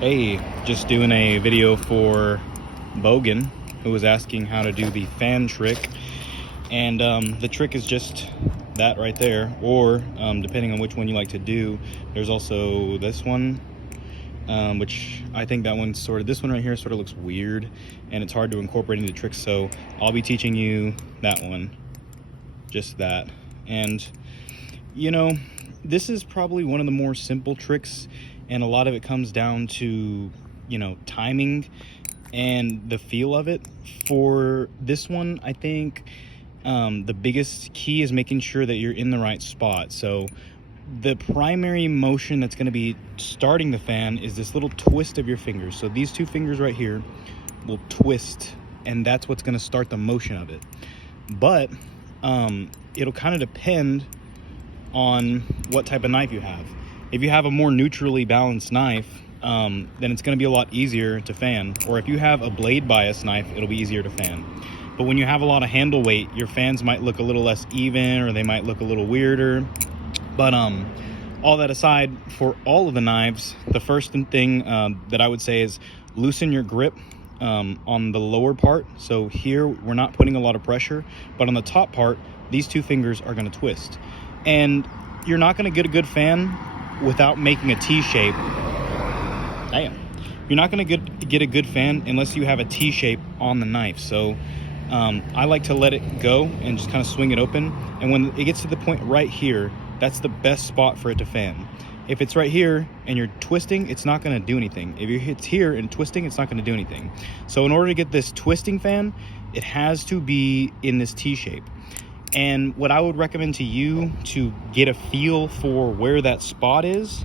Hey, just doing a video for Bogan, who was asking how to do the fan trick. And the trick is just that right there, or depending on which one you like to do, there's also this one, which I think that one's this one right here sort of looks weird and it's hard to incorporate into tricks, so I'll be teaching you that one, just that. And you know, this is probably one of the more simple tricks, and a lot of it comes down to, you know, timing and the feel of it. For this one, I think the biggest key is making sure that you're in the right spot. So the primary motion that's going to be starting the fan is this little twist of your fingers. So these two fingers right here will twist, and that's what's going to start the motion of it. But it'll kind of depend on what type of knife you have. If you have a more neutrally balanced knife, then it's going to be a lot easier to fan. Or if you have a blade bias knife, it'll be easier to fan. But when you have a lot of handle weight, your fans might look a little less even, or they might look a little weirder. But all that aside, for all of the knives, the first thing that I would say is loosen your grip on the lower part. So here we're not putting a lot of pressure, but on the top part, these two fingers are going to twist. And you're not going to get a good fan without making a T shape. Damn. You're not going to get a good fan unless you have a T shape on the knife. So I like to let it go and just kind of swing it open. And when it gets to the point right here, that's the best spot for it to fan. If it's right here and you're twisting, it's not going to do anything. If it's here and twisting, it's not going to do anything. So in order to get this twisting fan, it has to be in this T shape. And what I would recommend to you to get a feel for where that spot is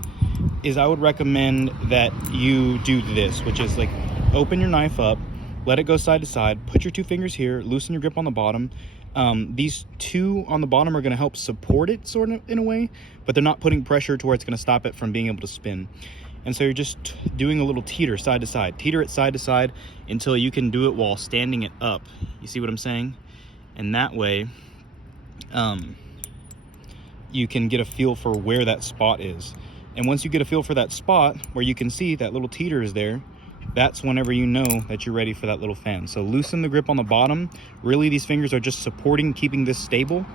I would recommend that you do this, which is like open your knife up, let it go side to side, put your two fingers here, loosen your grip on the bottom. These two on the bottom are going to help support it sort of in a way, but they're not putting pressure to where it's going to stop it from being able to spin. And so you're just doing a little teeter side to side, teeter it side to side until you can do it while standing it up. You see what I'm saying? And that way you can get a feel for where that spot is. And once you get a feel for that spot where you can see that little teeter is there, that's whenever you know that you're ready for that little fan. So loosen the grip on the bottom. Really, these fingers are just supporting, keeping this stable.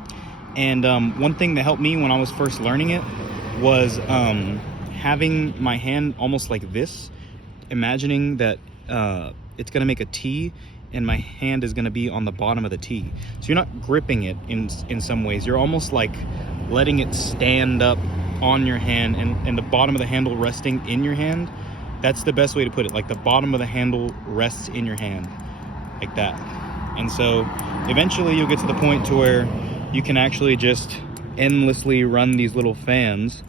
And one thing that helped me when I was first learning it was having my hand almost like this, imagining that it's going to make a T and my hand is going to be on the bottom of the T. So you're not gripping it in some ways. You're almost like letting it stand up on your hand, and the bottom of the handle resting in your hand. That's the best way to put it. Like the bottom of the handle rests in your hand, like that. And so eventually you'll get to the point to where you can actually just endlessly run these little fans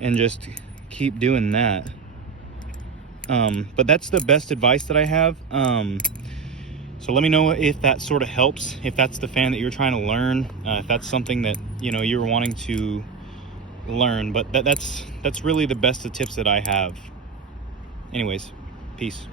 and just keep doing that. But that's the best advice that I have. So let me know if that sort of helps, if that's the fan that you're trying to learn, if that's something that, you know, you're wanting to learn. But that's really the best of tips that I have. Anyways, peace.